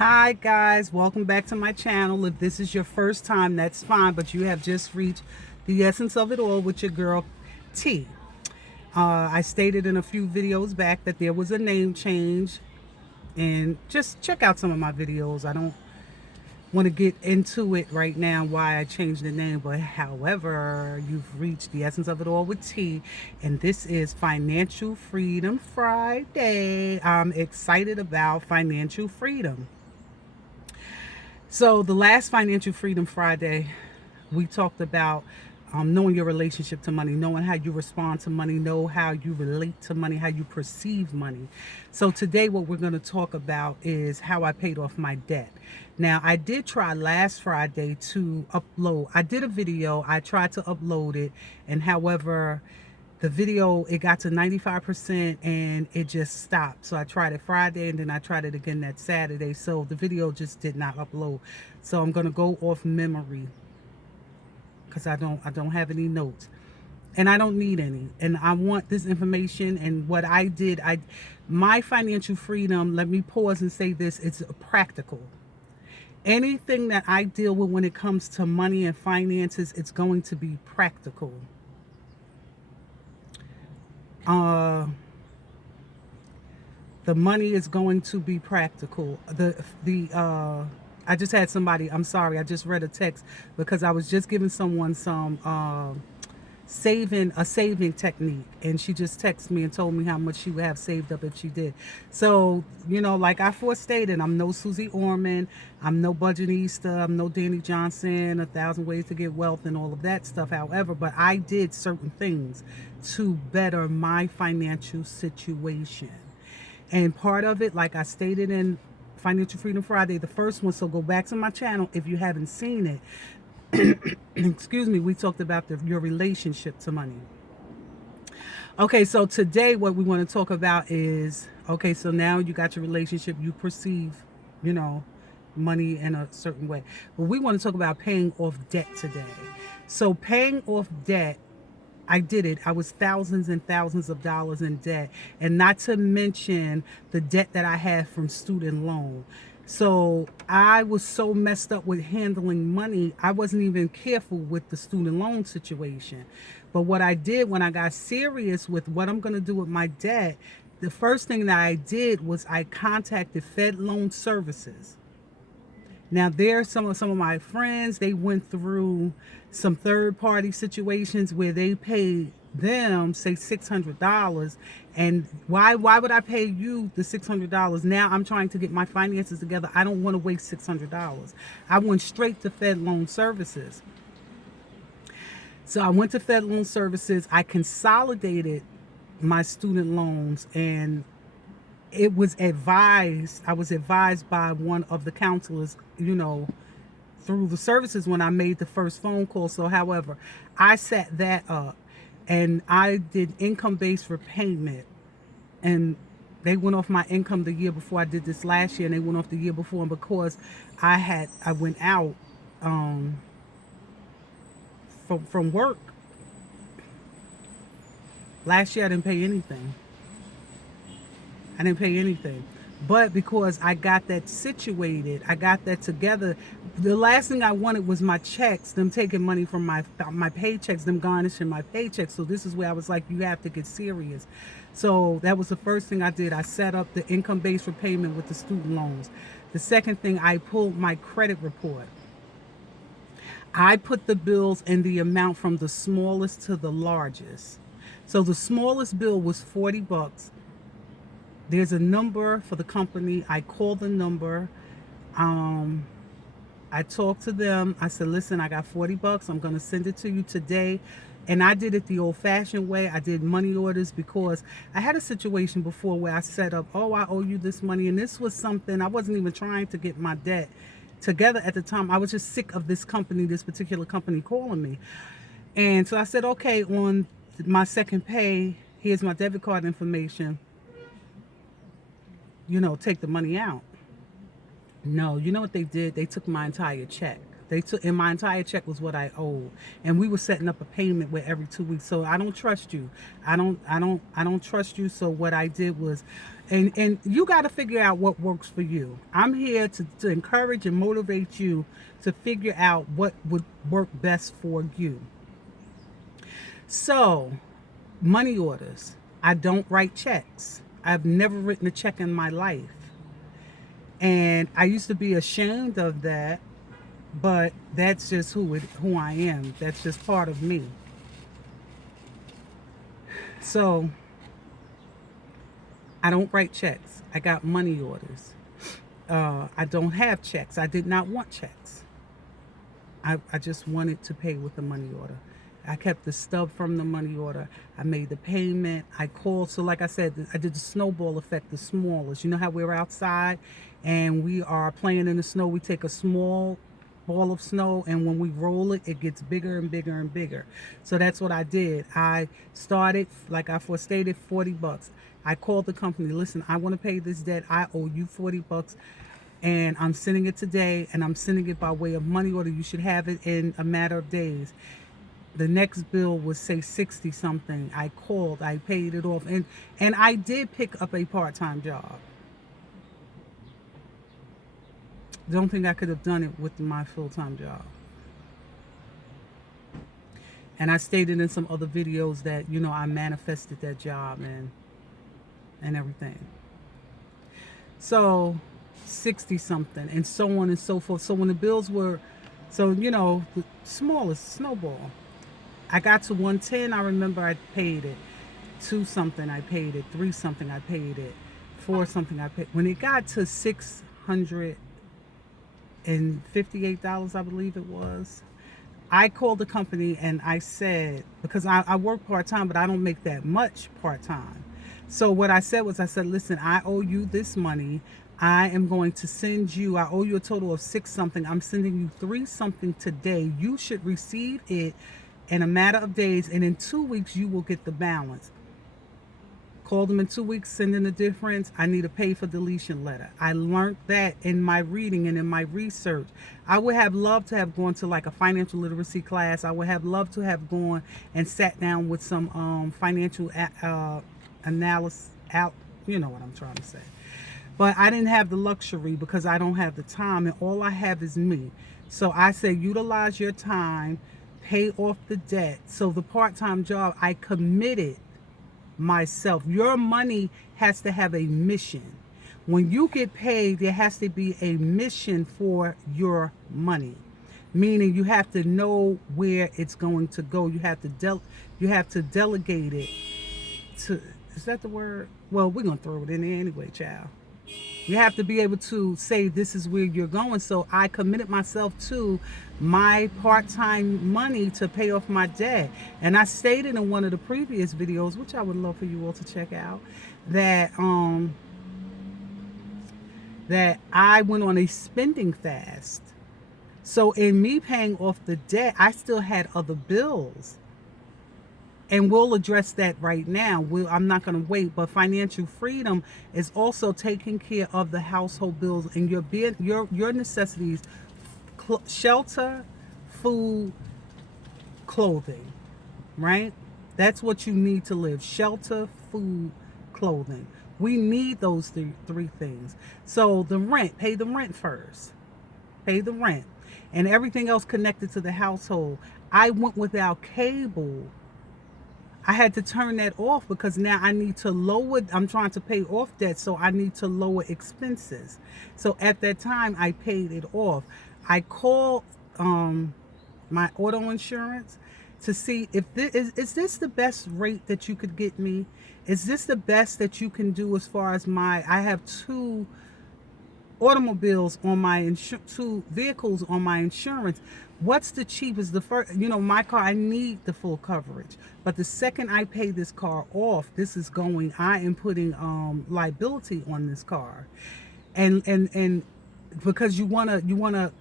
Hi guys, welcome back to my channel. If this is your first time, that's fine, but you have just reached the essence of it all with your girl T. I stated in a few videos back that there was a name change, and just check out some of my videos. I don't want to get into it right now why I changed the name, but however, you've reached the essence of it all with T, and this is Financial Freedom Friday. I'm excited about financial freedom. So the last Financial Freedom Friday, we talked about knowing your relationship to money, knowing how you respond to money, know how you relate to money, how you perceive money. So today what we're going to talk about is how I paid off my debt. Now, I did try last Friday to upload. I did a video. I tried to upload it, and however, the video, it got to 95% and it just stopped. So I tried it Friday and then I tried it again that Saturday. So the video just did not upload. So I'm gonna go off memory because I don't have any notes. And I don't need any. And I want this information. And what I did, my financial freedom, let me pause and say this, it's practical. Anything that I deal with when it comes to money and finances, it's going to be practical. uh the money is going to be practical. I just had somebody, I'm sorry, I just read a text because I was just giving someone some saving technique, and she just texted me and told me how much she would have saved up if she did. So, like I forestated, I'm no Susie Orman, I'm no Budgetista, I'm no Danny Johnson, A Thousand Ways to Get Wealth and all of that stuff. However, but I did certain things to better my financial situation. And part of it, like I stated in Financial Freedom Friday, the first one, so go back to my channel if you haven't seen it. Excuse me, we talked about your relationship to money. Okay, so today what we want to talk about is, okay, so now you got your relationship, you perceive, you know, money in a certain way. But we want to talk about paying off debt today. So paying off debt, I did it. I was thousands and thousands of dollars in debt, and not to mention the debt that I had from student loan. So I was so messed up with handling money, I wasn't even careful with the student loan situation. But what I did when I got serious with what I'm going to do with my debt, the first thing that I did was I contacted Fed Loan Services. Now, there's some of my friends, they went through some third party situations where they paid them, say, $600. And why would I pay you the $600? Now I'm trying to get my finances together. I don't want to waste $600. I went straight to Fed Loan Services. So I went to Fed Loan Services. I consolidated my student loans, and it was advised, I was advised by one of the counselors, through the services when I made the first phone call. So however, I set that up, and I did income-based repayment, and they went off my income the year before. I did this last year, and they went off the year before. And because I went out from work last year, I didn't pay anything. I didn't pay anything. But because I got that situated, I got that together. The last thing I wanted was my checks, them taking money from my paychecks, them garnishing my paychecks. So this is where I was like, you have to get serious. So that was the first thing I did. I set up the income-based repayment with the student loans. The second thing, I pulled my credit report. I put the bills in the amount from the smallest to the largest. So the smallest bill was $40. There's a number for the company. I called the number. I talked to them. I said, listen, I got $40. I'm going to send it to you today. And I did it the old-fashioned way. I did money orders because I had a situation before where I set up, oh, I owe you this money. And this was something, I wasn't even trying to get my debt together at the time. I was just sick of this company, this particular company calling me. And so I said, okay, on my second pay, here's my debit card information. Take the money out. No, you know what they did? They took my entire check. They took, and my entire check was what I owed, and we were setting up a payment with every 2 weeks. So I don't trust you. I don't trust you. So what I did was, and you got to figure out what works for you. I'm here to encourage and motivate you to figure out what would work best for you. So, money orders. I don't write checks. I've never written a check in my life. And I used to be ashamed of that, but that's just who I am. That's just part of me. So, I don't write checks. I got money orders. I don't have checks. I did not want checks. I just wanted to pay with a money order. I kept the stub from the money order. I made the payment. I called. So like I said, I did the snowball effect, the smallest. You know how we're outside and we are playing in the snow. We take a small ball of snow, and when we roll it, it gets bigger and bigger and bigger. So that's what I did. I started, like I forestated, $40. I called the company. Listen, I want to pay this debt. I owe you $40. And I'm sending it today, and I'm sending it by way of money order. You should have it in a matter of days. The next bill was say 60 something. I called, I paid it off, and I did pick up a part-time job. Don't think I could have done it with my full-time job. And I stated in some other videos that, you know, I manifested that job and everything. So 60 something and so on and so forth. So when the bills were, so you know, the smallest snowball, I got to 110. I remember I paid it. 2 something I paid it. 3 something I paid it. 4 something I paid. When it got to $658, I believe it was, I called the company and I said, because I work part-time, but I don't make that much part-time. So what I said was, I said, listen, I owe you this money. I am going to send you, I owe you a total of 6 something. I'm sending you 3 something today. You should receive it in a matter of days, and in 2 weeks you will get the balance. Call them in 2 weeks, send in the difference. I need a pay for deletion letter. I learned that in my reading and in my research. I would have loved to have gone to like a financial literacy class. I would have loved to have gone and sat down with some financial analysis out. You know what I'm trying to say. But I didn't have the luxury because I don't have the time, and all I have is me. So I say utilize your time, pay off the debt. So the part-time job, I committed myself. Your money has to have a mission. When you get paid, there has to be a mission for your money. Meaning you have to know where it's going to go. You have to delegate it to, is that the word? Well, we're going to throw it in there anyway, child. You have to be able to say this is where you're going. So I committed myself to my part-time money to pay off my debt. And I stated in one of the previous videos, which I would love for you all to check out, that that I went on a spending fast. So in me paying off the debt, I still had other bills. And we'll address that right now. I'm not going to wait, but financial freedom is also taking care of the household bills and your necessities, shelter, food, clothing, right? That's what you need to live: shelter, food, clothing. We need those three things. So the rent, pay the rent first. Pay the rent, and everything else connected to the household. I went without cable. I had to turn that off because now I need to lower, I'm trying to pay off debt, so I need to lower expenses. So at that time, I paid it off. I called my auto insurance to see if is this the best rate that you could get me? Is this the best that you can do as far as I have 2 automobiles on my 2 vehicles on my insurance. What's the cheapest? The first, you know, my car, I need the full coverage, but the second I pay this car off, I am putting liability on this car, and because you want the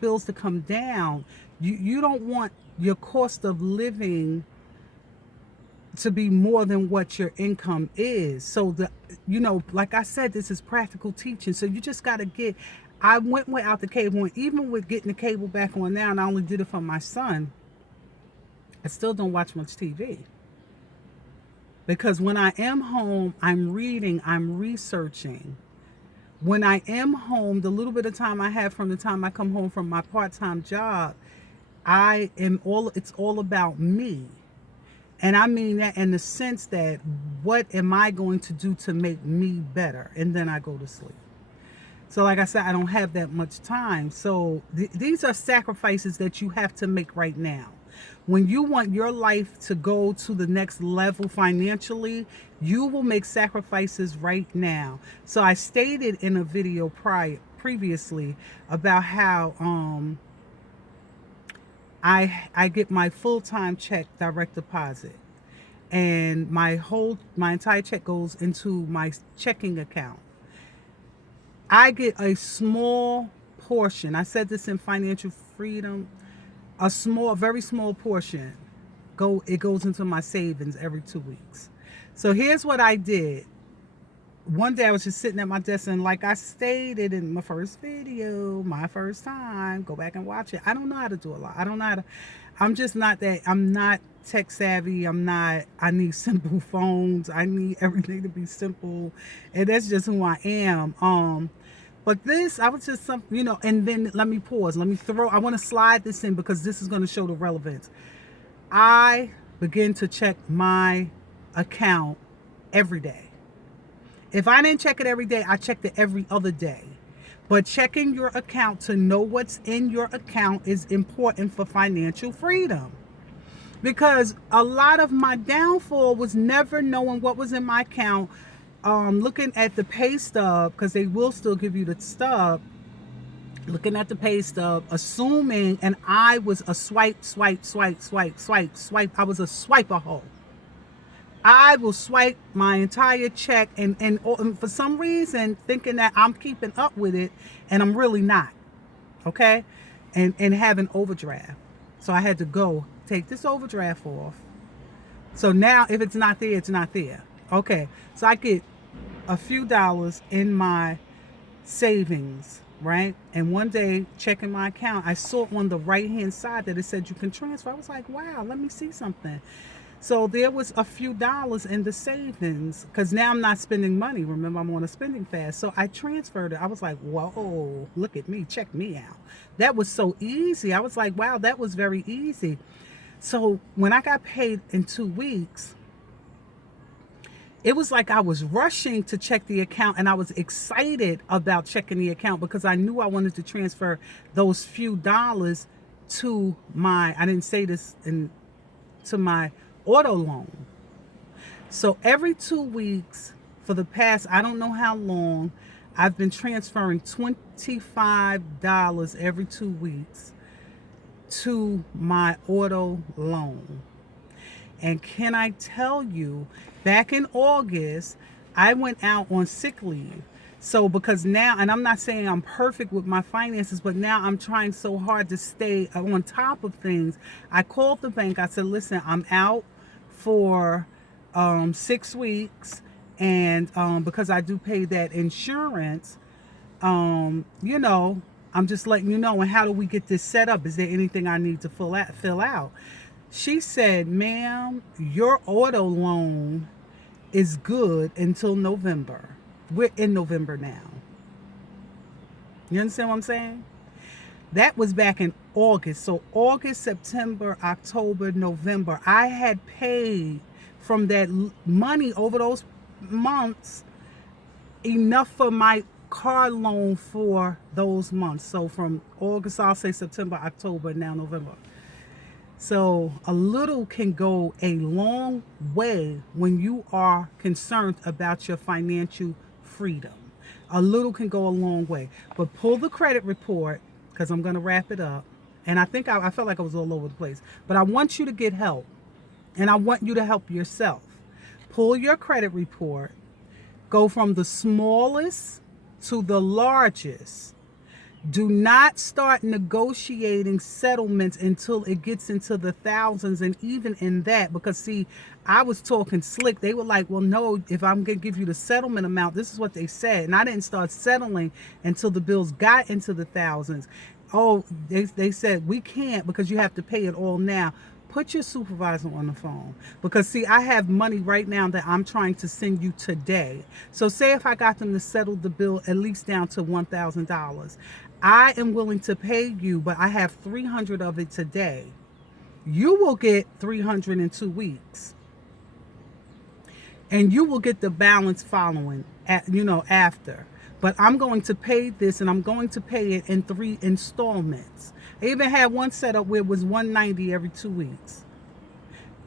bills to come down. You don't want your cost of living to be more than what your income is. So like I said, this is practical teaching. So you just got to get I went without the cable, and even with getting the cable back on now, and I only did it for my son, I still don't watch much TV. Because when I am home, I'm reading, I'm researching. When I am home, the little bit of time I have from the time I come home from my part-time job, it's all about me. And I mean that in the sense that what am I going to do to make me better? And then I go to sleep. So like I said, I don't have that much time. So these are sacrifices that you have to make right now. When you want your life to go to the next level financially, you will make sacrifices right now. So I stated in a video previously about how I get my full-time check direct deposit, and my entire check goes into my checking account. I get a small portion. I said this in Financial Freedom. Very small portion. It goes into my savings every 2 weeks. So here's what I did. One day I was just sitting at my desk, and like I stated in my first video, my first time, go back and watch it. I don't know how to do a lot. I'm just not that, I'm not tech savvy. I need simple phones. I need everything to be simple. And that's just who I am. But this, I was just and then let me pause. I want to slide this in because this is going to show the relevance. I begin to check my account every day. If I didn't check it every day, I checked it every other day. But checking your account to know what's in your account is important for financial freedom. Because a lot of my downfall was never knowing what was in my account, looking at the pay stub, because they will still give you the stub, looking at the pay stub, assuming, and I was a swipe. I was a swiper hole. I will swipe my entire check and for some reason thinking that I'm keeping up with it, and I'm really not. Okay? And have an overdraft. So I had to go take this overdraft off. So now if it's not there, it's not there. Okay. So I get a few dollars in my savings, right? And one day checking my account, I saw on the right hand side that it said you can transfer. I was like, wow, let me see something. So there was a few dollars in the savings, because now I'm not spending money. Remember, I'm on a spending fast. So I transferred it. I was like, whoa, look at me. Check me out. That was so easy. I was like, wow, that was very easy. So when I got paid in 2 weeks, it was like I was rushing to check the account, and I was excited about checking the account because I knew I wanted to transfer those few dollars to I didn't say this, to my auto loan. So every 2 weeks for the past, I don't know how long, I've been transferring $25 every 2 weeks to my auto loan. And can I tell you, back in August, I went out on sick leave. So because now, and I'm not saying I'm perfect with my finances, but now I'm trying so hard to stay on top of things. I called the bank. I said, listen, I'm out for 6 weeks. And because I do pay that insurance, I'm just letting you know. And how do we get this set up? Is there anything I need to fill out? She said, ma'am, your auto loan is good until November. We're in November now. You understand what I'm saying? That was back in August. So August, September, October, November, I had paid from that money over those months enough for my car loan for those months. So from August, I'll say September, October, now November. So a little can go a long way when you are concerned about your financial freedom. A little can go a long way. But pull the credit report, because I'm going to wrap it up. And I think I felt like I was all over the place. But I want you to get help. And I want you to help yourself. Pull your credit report. Go from the smallest to the largest. Do not start negotiating settlements until it gets into the thousands, and even in that, because see, I was talking slick. They were like, well, no, if I'm going to give you the settlement amount, this is what they said. And I didn't start settling until the bills got into the thousands. Oh, they said, we can't because you have to pay it all now. Put your supervisor on the phone, because see, I have money right now that I'm trying to send you today. So say if I got them to settle the bill at least down to $1,000, I am willing to pay you, but I have 300 of it today. You will get 300 in 2 weeks, and you will get the balance following after. But I'm going to pay this, and I'm going to pay it in 3 installments. I even had one set up where it was $190 every 2 weeks.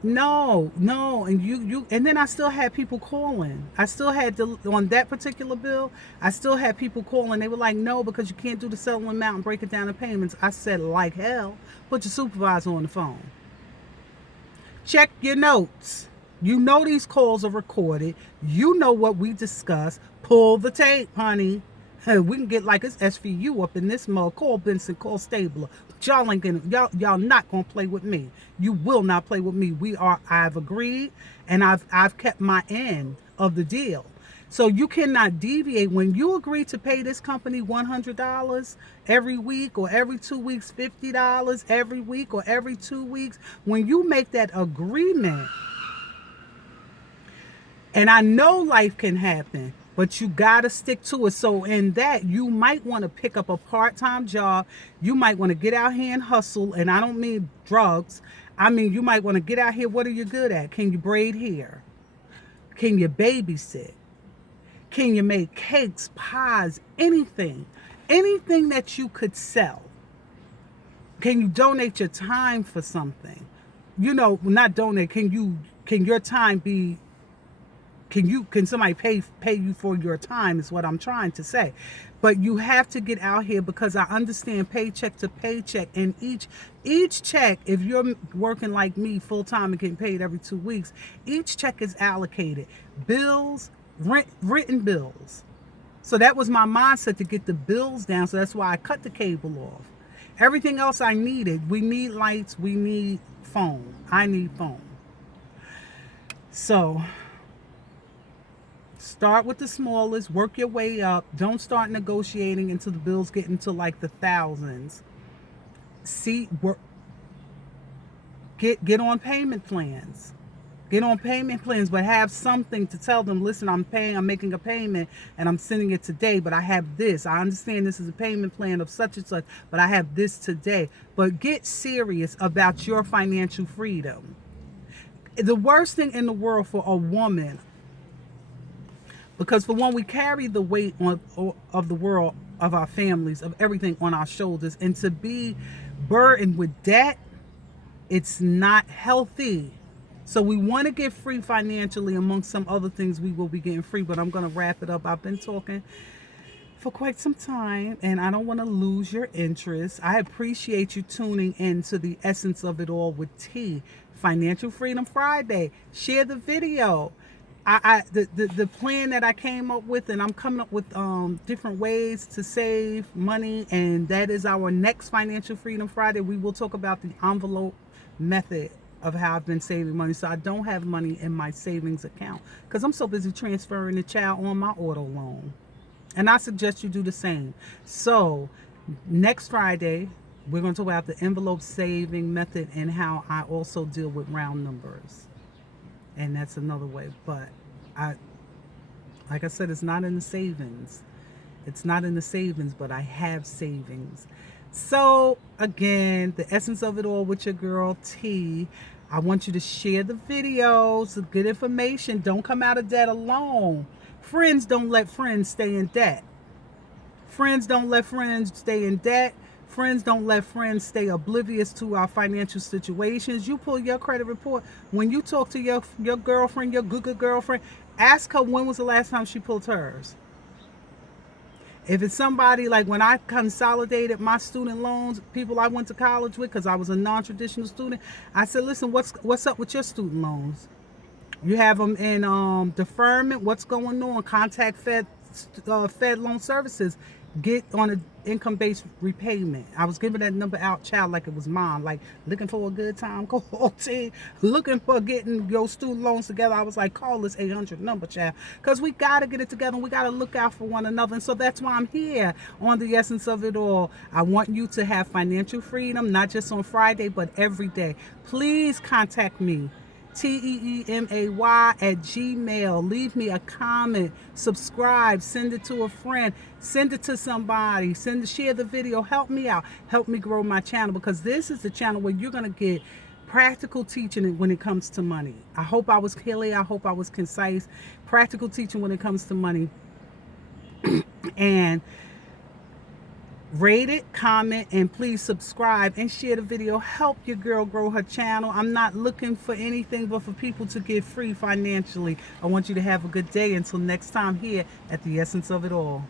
No, and then I still had people calling. I still had on that particular bill, I still had people calling. They were like, no, because you can't do the settlement amount and break it down in payments. I said, like hell, put your supervisor on the phone. Check your notes. You know these calls are recorded. You know what we discussed. Pull the tape, honey. We can get like it's SVU up in this mug. Call Benson, call Stabler. But y'all ain't gonna, y'all not gonna play with me. You will not play with me. I've agreed, and I've kept my end of the deal. So you cannot deviate. When you agree to pay this company $100 every week, or every 2 weeks, $50 every week, or every 2 weeks, when you make that agreement, and I know life can happen, but you got to stick to it. So in that, you might want to pick up a part-time job. You might want to get out here and hustle. And I don't mean drugs. I mean, you might want to get out here. What are you good at? Can you braid hair? Can you babysit? Can you make cakes, pies, anything? Anything that you could sell. Can you donate your time for something? Not donate. Can your time be, can somebody pay you for your time, is what I'm trying to say. But you have to get out here, because I understand paycheck to paycheck, and each check, if you're working like me full time and getting paid every 2 weeks, each check is allocated. Bills, written bills. So that was my mindset, to get the bills down. So that's why I cut the cable off. Everything else I needed. We need lights, we need phone. I need phone. So start with the smallest, work your way up. Don't start negotiating until the bills get into like the thousands. Get on payment plans. Get on payment plans, but have something to tell them. Listen, I'm making a payment, and I'm sending it today, but I have this. I understand this is a payment plan of such and such, but I have this today. But get serious about your financial freedom. The worst thing in the world for a woman, because for one, we carry the weight of the world, of our families, of everything on our shoulders, and to be burdened with debt, it's not healthy. So we want to get free financially. Among some other things, we will be getting free, but I'm going to wrap it up. I've been talking for quite some time, and I don't want to lose your interest. I appreciate you tuning in to the Essence of It All with T, Financial Freedom Friday. Share the video. The plan that I came up with, and I'm coming up with different ways to save money, and that is our next Financial Freedom Friday. We will talk about the envelope method of how I've been saving money. So I don't have money in my savings account because I'm so busy transferring the child on my auto loan. And I suggest you do the same. So next Friday, we're going to talk about the envelope saving method and how I also deal with round numbers. And that's another way. But like I said, it's not in the savings. It's not in the savings, but I have savings. So again, the essence of it all with your girl T. I want you to share the videos, good information. Don't come out of debt alone. Friends don't let friends stay in debt. Friends don't let friends stay in debt. Friends don't let friends stay oblivious to our financial situations. You pull your credit report. When you talk to your girlfriend, your good girlfriend, ask her when was the last time she pulled hers. If it's somebody like when I consolidated my student loans, people I went to college with, because I was a non-traditional student, I said, listen, what's up with your student loans? You have them in deferment. What's going on? Contact Fed Loan Services. get on an income-based repayment. I was giving that number out, child, like it was mine. Like, looking for a good time, call team. Looking for getting your student loans together. I was like, call this 800 number, child, because we got to get it together. We got to look out for one another. And so that's why I'm here on The Essence of It All. I want you to have financial freedom, not just on Friday, but every day. Please contact me. TEEMAY@gmail. Leave me a comment, subscribe, send it to a friend, send it to somebody, share the video. Help me out, help me grow my channel, because this is the channel where you're gonna get practical teaching when it comes to money. I hope I was clear, I hope I was concise. Practical teaching when it comes to money. And rate it, comment, and please subscribe and share the video. Help your girl grow her channel. I'm not looking for anything but for people to get free financially. I want you to have a good day. Until next time, here at The Essence of It All.